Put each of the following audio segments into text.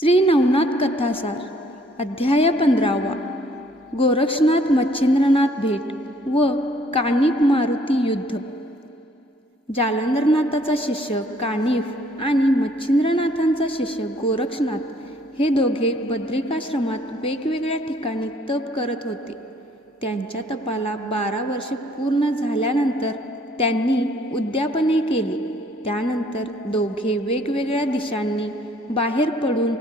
श्री नवनाथ कथासार अध्याय 15वा गोरक्षनाथ मच्छिंद्रनाथ भेट व कानिफ मारुती युद्ध। जालंधरनाथाचा शिष्य कानिफ आणि मच्छिंद्रनाथांचा शिष्य गोरक्षनाथ हे दोघे बद्रिकाश्रमात वेगवेगळ्या ठिकाणी तप करत होते। त्यांच्या तपाला 12 वर्षे पूर्ण झाल्यानंतर त्यांनी उद्यापने केली। त्यानंतर दोघे वेगवेगळ्या दिशांनी बाहेर पडून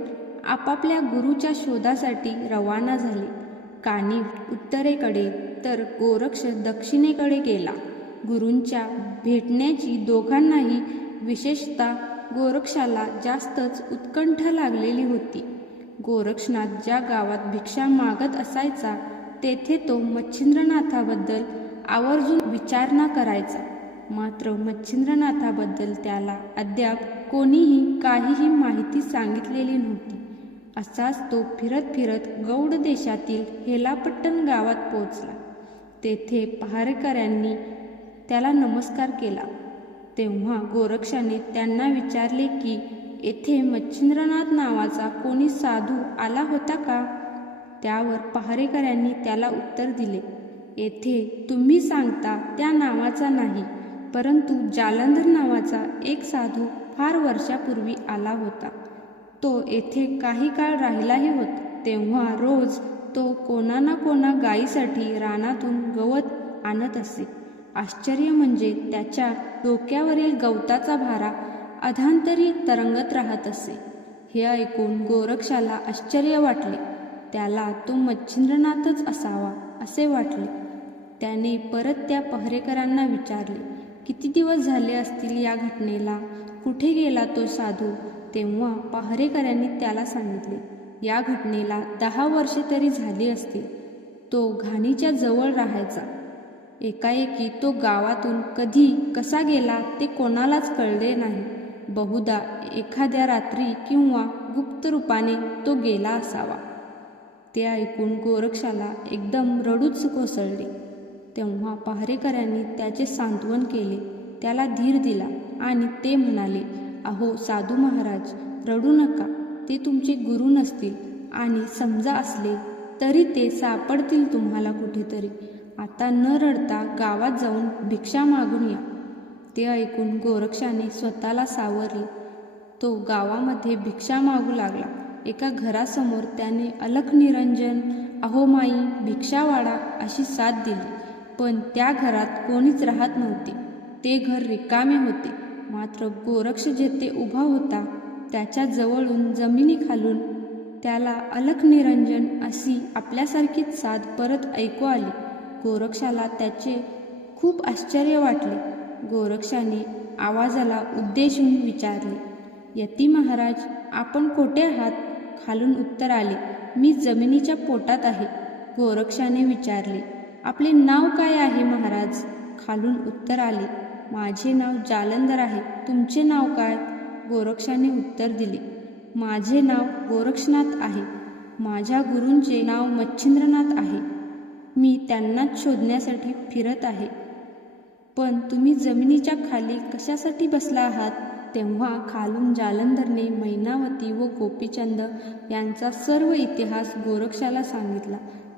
आपापल्या गुरुच्या शोधासाठी रवाना झाले। कानिफ उत्तरेकडे तर गोरक्ष दक्षिणेकडे गेला। गुरूंच्या भेटण्याची दोघांनाही, विशेषतः गोरक्षाला जास्तच उत्कंठ लागलेली होती। गोरक्षनाथ ज्या गावात भिक्षा मागत असायचा तेथे तो मच्छिंद्रनाथाबद्दल आवर्जून विचारणा करायचा, मात्र मच्छिंद्रनाथाबद्दल त्याला अद्याप कोणीही काहीही माहिती सांगितलेली नव्हती। असाच तो फिरत फिरत गौड देशातील हेलापट्टण गावात पोचला। तेथे पहारेकऱ्यांनी त्याला नमस्कार केला। तेव्हा गोरक्षाने त्यांना विचारले की येथे मच्छिंद्रनाथ नावाचा कोणी साधू आला होता का? त्यावर पहारेकऱ्यांनी त्याला उत्तर दिले, येथे तुम्ही सांगता त्या नावाचा नाही, परंतु जालंधर नावाचा एक साधू फार वर्षापूर्वी आला होता। तो येथे काही काळ राहिलाही होता। तेव्हा रोज तो कोणा ना कोणा गायीसाठी रानातून गवत आणत असे। आश्चर्य म्हणजे त्याच्या डोक्यावरील गवताचा भारा अधांतरी तरंगत राहत असे। हे ऐकून गोरक्षाला आश्चर्य वाटले। त्याला तो मच्छिंद्रनाथच असावा असे वाटले। त्याने परत त्या पहारेकरांना विचारले, किती दिवस झाले असतील या घटनेला? कुठे गेला तो साधू? तेव्हा पहारेकऱ्यांनी त्याला सांगितले, या घटनेला 10 वर्षे तरी झाली असतील। तो घाणीच्या जवळ राहायचा। एकाएकी तो गावातून कधी कसा गेला ते कोणालाच कळले नाही। बहुधा एखाद्या रात्री किंवा गुप्त रूपाने तो गेला असावा। ते ऐकून गोरक्षाला एकदम रडूच कोसळले। तेव्हा पहारेकऱ्यांनी त्याचे सांत्वन केले, त्याला धीर दिला आणि ते म्हणाले, अहो साधू महाराज, रडू नका। ते तुमचे गुरु नसतील आणि समजा असले तरी ते सापडतील तुम्हाला कुठेतरी। आता न रडता गावात जाऊन भिक्षा मागून या। ते ऐकून गोरक्षाने स्वतःला सावरले। तो गावामध्ये भिक्षा मागू लागला। एका घरासमोर त्याने अलख निरंजन, अहो माई, भिक्षा वाढा अशी साथ दिली, पण त्या घरात कोणीच राहत नव्हते। ते घर रिकामे होते। मात्र गोरक्ष जेथे उभा होता त्याच्या जवळून जमिनीखालून त्याला अलख निरंजन अशी आपल्यासारखीच साथ परत ऐकू आली। गोरक्षाला त्याचे खूप आश्चर्य वाटले। गोरक्षाने आवाजाला उद्देशून विचारले, यती महाराज, आपण कोठे आहात? खालून उत्तर आले, मी जमिनीच्या पोटात आहे। गोरक्षाने विचारले, आपले नाव काय आहे महाराज? खालून उत्तर आले, माझे नाव जालंधर आहे। तुमचे नाव काय? गोरक्षाने उत्तर दिले, माझे नाव गोरक्षनाथ आहे। माझ्या गुरूंचे नाव मच्छिंद्रनाथ आहे। मी त्यांनाच शोधण्यासाठी फिरत आहे। पण तुम्ही जमिनीच्या खाली कशासाठी बसला आहात? तेव्हा खालून जालंधरने मैनावती व गोपीचंद यांचा सर्व इतिहास गोरक्षाला सांगितला।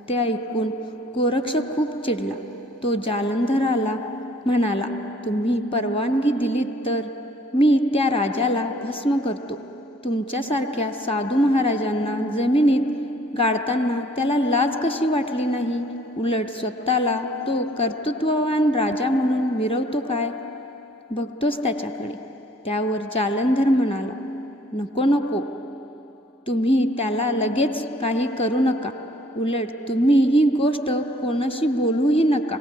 ते ऐकून गोरक्ष खूप चिडला। तो जालंधराला म्हणाला, तुम्ही परवानगी दिलीत तर मी त्या राजाला भस्म करतो। तुमच्यासारख्या साधू महाराजांना जमिनीत गाडताना त्याला लाज कशी वाटली नाही? उलट स्वतःला तो कर्तृत्ववान राजा म्हणून मिरवतो काय? बघतोच त्याच्याकडे। त्यावर जालंधर म्हणाला, नको नको, तुम्ही त्याला लगेच काही करू नका। उलट तुम्ही ही गोष्ट कोणाशी बोलूही नका।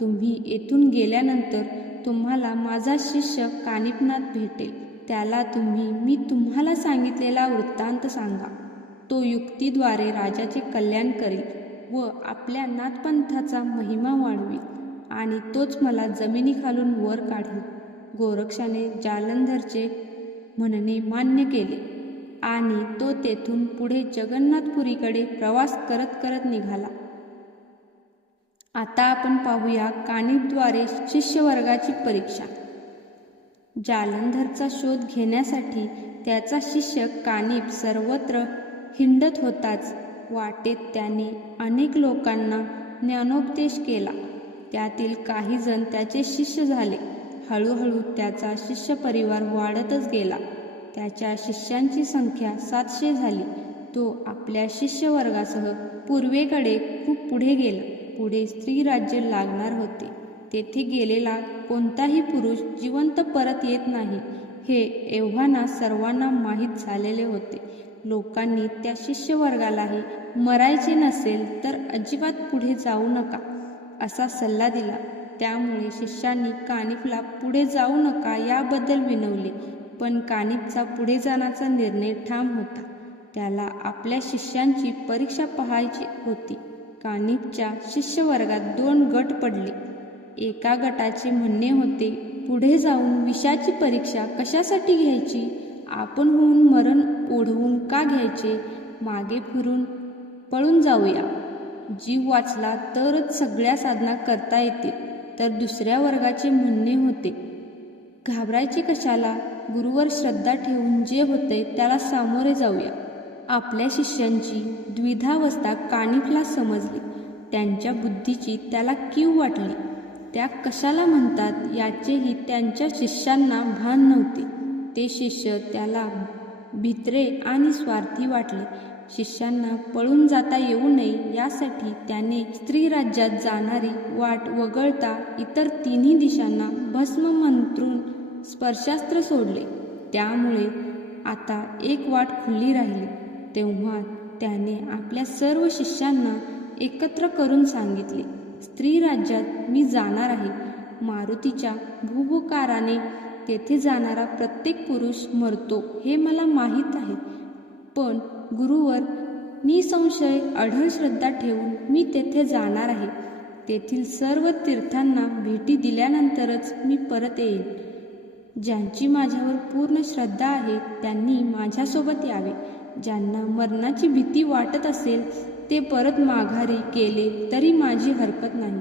तुम्ही येथून गेल्यानंतर तुम्हाला माझा शिष्य कानिफनाथ भेटेल। त्याला तुम्ही मी तुम्हाला सांगितलेला वृत्तांत सांगा। तो युक्तीद्वारे राजाचे कल्याण करेल व आपल्या नाथपंथाचा महिमा वाढवेल आणि तोच मला जमिनीखालून वर काढेल। गोरक्षाने जालंधरचे म्हणणे मान्य केले आणि तो तेथून पुढे जगन्नाथपुरीकडे प्रवास करत करत निघाला। आता आपण पाहूया कानिफद्वारे शिष्यवर्गाची परीक्षा। जालंधरचा शोध घेण्यासाठी त्याचा शिष्य कानिफ सर्वत्र हिंडत होताच. वाटेत त्याने अनेक लोकांना ज्ञानोपदेश केला. त्यातील काही जण त्याचे शिष्य झाले. हळूहळू त्याचा शिष्य परिवार वाढतच गेला. त्याच्या शिष्यांची संख्या 700 झाली. तो आपल्या शिष्यवर्गासह पूर्वेकडे खूप पुढे गेला. पुढे स्त्री राज्य लागणार होते. तेथे गेलेला कोणताही पुरुष जिवंत परत येत नाही हे एव्हाना सर्वांना माहीत झालेले होते. लोकांनी त्या शिष्यवर्गालाही मरायचे नसेल तर अजिबात पुढे जाऊ नका असा सल्ला दिला. त्यामुळे शिष्यांनी कानिफला पुढे जाऊ नका याबद्दल विनवले. पण कानिफचा पुढे जाण्याचा निर्णय ठाम होता. त्याला आपल्या शिष्यांची परीक्षा पाहायची होती. कानिफच्या शिष्यवर्गात 2 गट पडले. एका गटाचे म्हणणे होते, पुढे जाऊन विषाची परीक्षा कशासाठी घ्यायची? आपण होऊन मरण ओढवून का घ्यायचे? मागे फिरून पळून जाऊया. जीव वाचला तरच सगळ्या साधना करता येतील. तर दुसऱ्या वर्गाचे म्हणणे होते, घाबरायचे कशाला? गुरुवर श्रद्धा ठेवून जे होते त्याला सामोरे जाऊया. आपल्या शिष्यांची द्विधावस्था कानिफला समजली. त्यांच्या बुद्धीची त्याला कीव वाटली. त्या कशाला म्हणतात याचेही त्यांच्या शिष्यांना भान नव्हते. ते शिष्य त्याला भित्रे आणि स्वार्थी वाटले. शिष्यांना पळून जाता येऊ नये यासाठी त्याने स्त्री राज्यात जाणारी वाट वगळता इतर तिन्ही दिशांना भस्म मंत्रून स्पर्शास्त्र सोडले. त्यामुळे आता एक वाट खुली राहिली. तेव्हा त्याने आपल्या सर्व शिष्यांना एकत्र करून सांगितले, स्त्री राज्यात मी जाणार आहे. मारुतीच्या भुभुकाराने तेथे जाणारा प्रत्येक पुरुष मरतो हे मला माहीत आहे. पण गुरुवर निसंशय अढळ श्रद्धा ठेवून मी तेथे जाणार आहे. तेथील सर्व तीर्थांना भेटी दिल्यानंतरच मी परत येईल. ज्यांची माझ्यावर पूर्ण श्रद्धा आहे त्यांनी माझ्यासोबत यावे. ज्यांना मरणाची भीती वाटत असेल ते परत माघारी गेले तरी माझी हरकत नाही.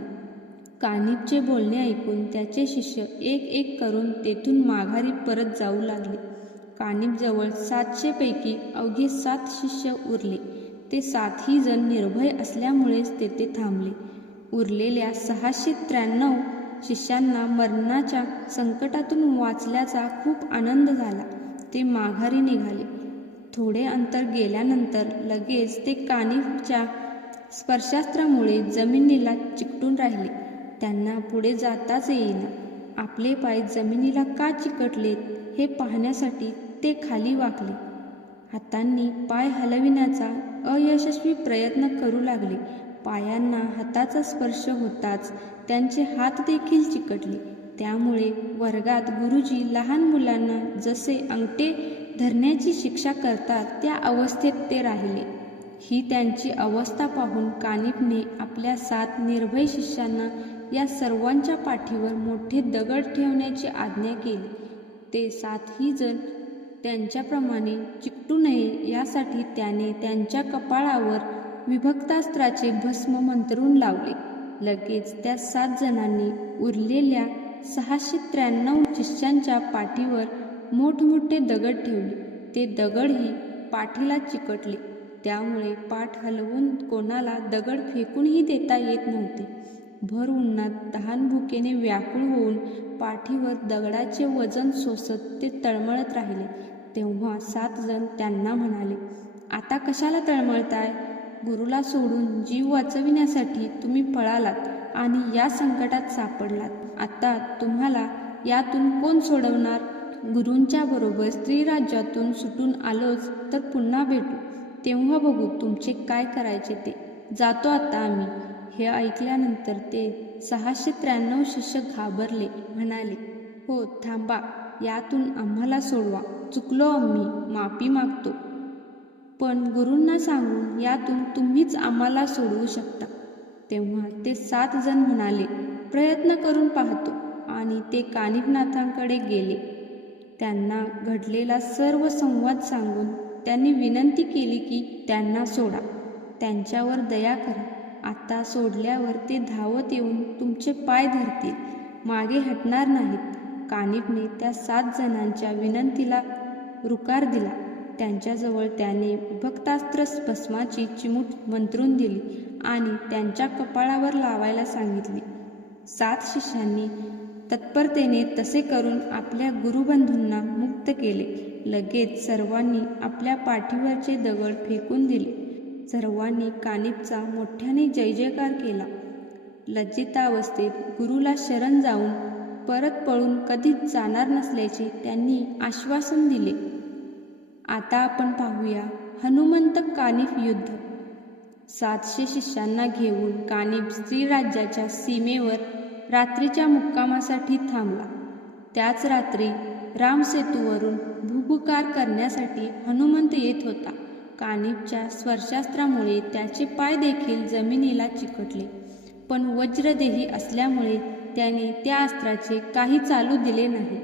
कानिफचे बोलणे ऐकून त्याचे शिष्य एक एक करून तेथून माघारी परत जाऊ लागले. कानिफजवळ 700 पैकी अवघे 7 शिष्य उरले. ते 7ही जण निर्भय असल्यामुळेच तेथे थांबले. उरलेल्या 693 शिष्यांना मरणाच्या संकटातून वाचल्याचा खूप आनंद झाला. ते माघारी निघाले. थोडे अंतर गेल्यानंतर लगेच ते कानिफच्या स्पर्शास्त्रामुळे जमिनीला चिकटून राहिले. त्यांना पुढे जाताच येईना. आपले पाय जमिनीला का चिकटलेत हे पाहण्यासाठी ते खाली वाकले. हातांनी पाय हलविण्याचा अयशस्वी प्रयत्न करू लागले. पायांना हाताचा स्पर्श होताच त्यांचे हात देखील चिकटले. त्यामुळे वर्गात गुरुजी लहान मुलांना जसे अंगठे धरण्याची शिक्षा करतात त्या अवस्थेत ते राहिले. ही त्यांची अवस्था पाहून कानिफने आपल्या 7 निर्भय शिष्यांना या सर्वांच्या पाठीवर मोठे दगड ठेवण्याची आज्ञा केली. ते 7ही जण त्यांच्याप्रमाणे चिकटू नये यासाठी त्याने त्यांच्या कपाळावर विभक्तास्त्राचे भस्म मंत्रून लावले. लगेच त्या 7 जणांनी उरलेल्या 693 शिष्यांच्या पाठीवर मोठमोठे दगड ठेवले. ते दगडही पाठीला चिकटले. त्यामुळे पाठ हलवून कोणाला दगड फेकूनही देता येत नव्हते. भर उन्हात तहानभुकेने व्याकुळ होऊन पाठीवर दगडाचे वजन सोसत ते तळमळत राहिले. तेव्हा 7 जण त्यांना म्हणाले, आता कशाला तळमळताय? गुरुला सोडून जीव वाचविण्यासाठी तुम्ही पळालात आणि या संकटात सापडलात. आता तुम्हाला यातून कोण सोडवणार? गुरूंच्या बरोबर स्त्री राज्यातून सुटून आलोच तर पुन्हा भेटू. तेव्हा बघू तुमचे काय करायचे ते. जातो आता आम्ही. हे ऐकल्यानंतर ते 693 शिष्य घाबरले. म्हणाले, हो थांबा, यातून आम्हाला सोडवा. चुकलो आम्ही, माफी मागतो. पण गुरूंना सांगून यातून तुम्हीच आम्हाला सोडवू शकता. तेव्हा ते 7 जण म्हणाले, प्रयत्न करून पाहतो. आणि ते कानिफनाथांकडे गेले. त्यांना घडलेला सर्व संवाद सांगून त्यांनी विनंती केली की त्यांना सोडा. त्यांच्यावर दया करा. आता सोडल्यावर ते धावत येऊन तुमचे पाय धरतील, मागे हटणार नाहीत. कानिफने त्या 7 जणांच्या विनंतीला रुकार दिला. त्यांच्याजवळ त्याने विभक्तास्त्र भस्माची चिमूट मंत्रून दिली आणि त्यांच्या कपाळावर लावायला सांगितली. 7 शिष्यांनी तत्परतेने तसे करून आपल्या गुरुबंधूंना मुक्त केले. लगेच सर्वांनी आपल्या पाठीवरचे दगड फेकून दिले. सर्वांनी कानिफचा मोठ्याने जय जयकार केला. लज्जितावस्थेत गुरुला शरण जाऊन परत पळून कधीच जाणार नसल्याचे त्यांनी आश्वासन दिले. आता आपण पाहूया हनुमंत कानिफ युद्ध. 700 शिष्यांना घेऊन कानिफ स्त्रीराज्याच्या सीमेवर रात्रीच्या मुक्कामासाठी थांबला. त्याच रात्री रामसेतूवरून भूभुकार करण्यासाठी हनुमंत येत होता. कानिफच्या स्पर्शास्त्रामुळे त्याचे पाय देखील जमिनीला चिकटले, पण वज्रदेही असल्यामुळे त्याने त्या अस्त्राचे काही चालू दिले नाही.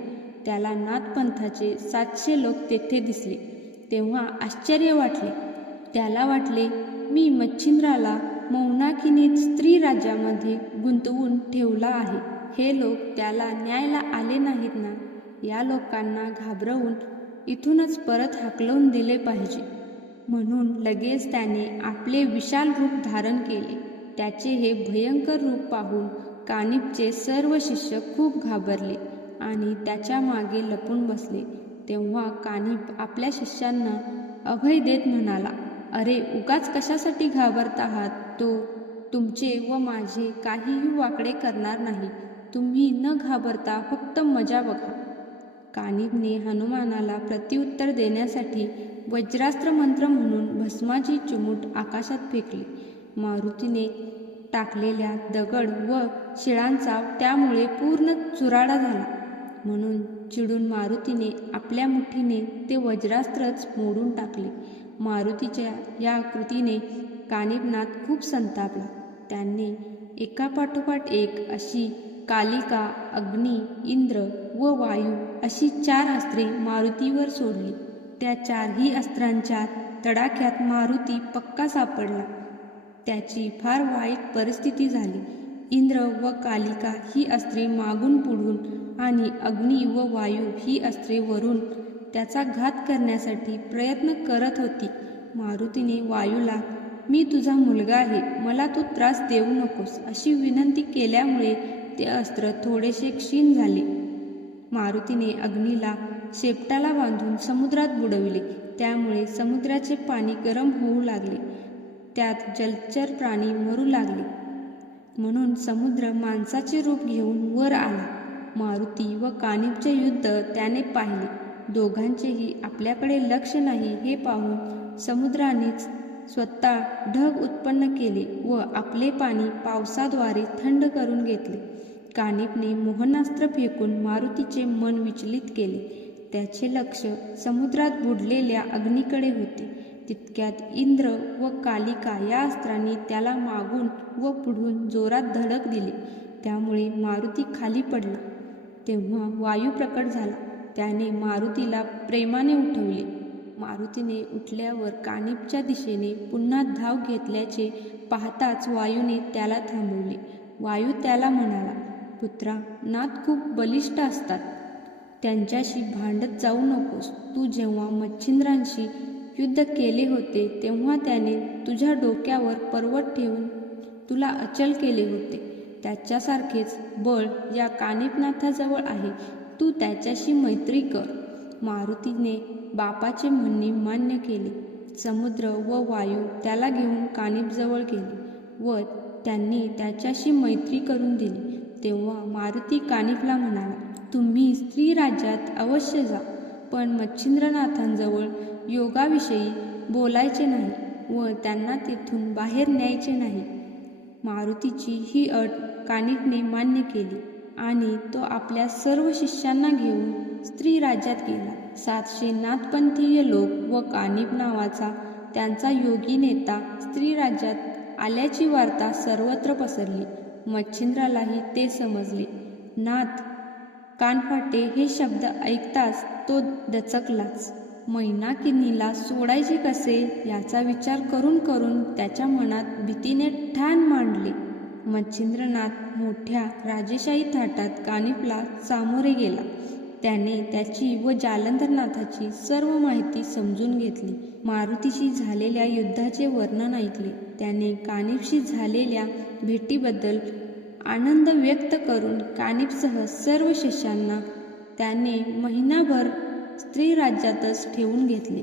त्याला नाथपंथाचे 700 लोक तेथे दिसले तेव्हा आश्चर्य वाटले. त्याला वाटले, मी मच्छिंद्राला मौनाकिनीत स्त्री राज्यामध्ये गुंतवून ठेवला आहे. हे लोक त्याला न्यायला आले नाहीत ना? या लोकांना घाबरवून इथूनच परत हाकलवून दिले पाहिजे. म्हणून लगेच त्याने आपले विशाल रूप धारण केले. त्याचे हे भयंकर रूप पाहून कानिफचे सर्व शिष्य खूप घाबरले आणि त्याच्या मागे लपून बसले. तेव्हा कानिफ आपल्या शिष्यांना अभय देत म्हणाला, अरे उगाच कशासाठी घाबरत आहात? तो तुमचे व माझे काहीही वाकडे करणार नाही. तुम्ही न घाबरता फक्त मजा बघा. कानिफने हनुमानाला प्रत्युत्तर देण्यासाठी वज्रास्त्र मंत्र म्हणून भस्माची चिमूट आकाशात फेकली. मारुतीने टाकलेल्या दगड व शिळांचा त्यामुळे पूर्ण चुराडा झाला. म्हणून चिडून मारुतीने आपल्या मुठीने ते वज्रास्त्रच मोडून टाकले. मारुतीच्या या कृतीने कानिफनाथ खूप संतापला. त्यांनी एकापाठोपाठ एक अशी कालिका, अग्नी, इंद्र व वायू अशी 4 अस्त्रे मारुतीवर सोडली. त्या 4ही अस्त्रांच्या तडाख्यात मारुती पक्का सापडला. त्याची फार वाईट परिस्थिती झाली. इंद्र व कालिका ही अस्त्रे मागून पुढून आणि अग्नी व वायू ही अस्त्रे वरून त्याचा घात करण्यासाठी प्रयत्न करत होती. मारुतीने वायूला, मी तुझा मुलगा आहे, मला तू त्रास देऊ नकोस अशी विनंती केल्यामुळे ते अस्त्र थोडेसे क्षीण झाले. मारुतीने अग्नीला शेपटाला बांधून समुद्रात बुडविले. त्यामुळे समुद्राचे पाणी गरम होऊ लागले. त्यात जलचर प्राणी मरू लागले. म्हणून समुद्र माणसाचे रूप घेऊन वर आला. मारुती व कानिफचे युद्ध त्याने पाहिले. दोघांचेही आपल्याकडे लक्ष नाही हे पाहून समुद्रानेच स्वतः ढग उत्पन्न केले व आपले पाणी पावसाद्वारे थंड करून घेतले. कानिफने मोहनास्त्र फेकून मारुतीचे मन विचलित केले. त्याचे लक्ष समुद्रात बुडलेल्या अग्नीकडे होते. तितक्यात इंद्र व कालिका या अस्त्रांनी त्याला मागून व पुढून जोरात धडक दिली. त्यामुळे मारुती खाली पडला. तेव्हा वायू प्रकट झाला. त्याने मारुतीला प्रेमाने उठवले. मारुतीने उठल्यावर कानिफच्या दिशेने पुन्हा धाव घेतल्याचे पाहताच वायूने त्याला थांबवले. वायू त्याला म्हणाला, पुत्रा, नाथ खूप बलिष्ठ असतात. त्यांच्याशी भांडत जाऊ नकोस. तू जेव्हा मच्छिंद्रांशी युद्ध केले होते तेव्हा त्याने तुझ्या डोक्यावर पर्वत ठेवून तुला अचल केले होते. त्याच्यासारखेच बळ या कानिफनाथाजवळ आहे. तू त्याच्याशी मैत्री कर. मारुतीने बापाचे म्हणणे मान्य केले. समुद्र व वायू त्याला घेऊन कानिफजवळ गेले व त्यांनी त्याच्याशी मैत्री करून दिली. तेव्हा मारुती कानिफला म्हणाला, तुम्ही स्त्री राज्यात अवश्य जा, पण मच्छिंद्रनाथांजवळ योगाविषयी बोलायचे नाही व त्यांना तेथून बाहेर न्यायचे नाही. मारुतीची ही अट कानिफने मान्य केली आणि तो आपल्या सर्व शिष्यांना घेऊन स्त्री राज्यात गेला. 700 नाथपंथीय लोक व कानिफ नावाचा त्यांचा योगी नेता स्त्री राज्यात आल्याची वार्ता सर्वत्र पसरली. मच्छिंद्रालाही ते समजले. नाथ कानफाटे हे शब्द ऐकताच तो दचकलाच. मैनाकिनीला सोडायचे कसे याचा विचार करून करून त्याच्या मनात भीतीने ठाण मांडले. मच्छिंद्रनाथ मोठ्या राजेशाही थाटात कानिफला सामोरे गेला. त्याने त्याची व जालंधरनाथाची सर्व माहिती समजून घेतली. मारुतीशी झालेल्या युद्धाचे वर्णन ऐकले. त्याने कानिफशी झालेल्या भेटीबद्दल आनंद व्यक्त करून कानिफसह सर्व शिष्यांना त्याने महिनाभर स्त्रीराज्यातच ठेवून घेतले.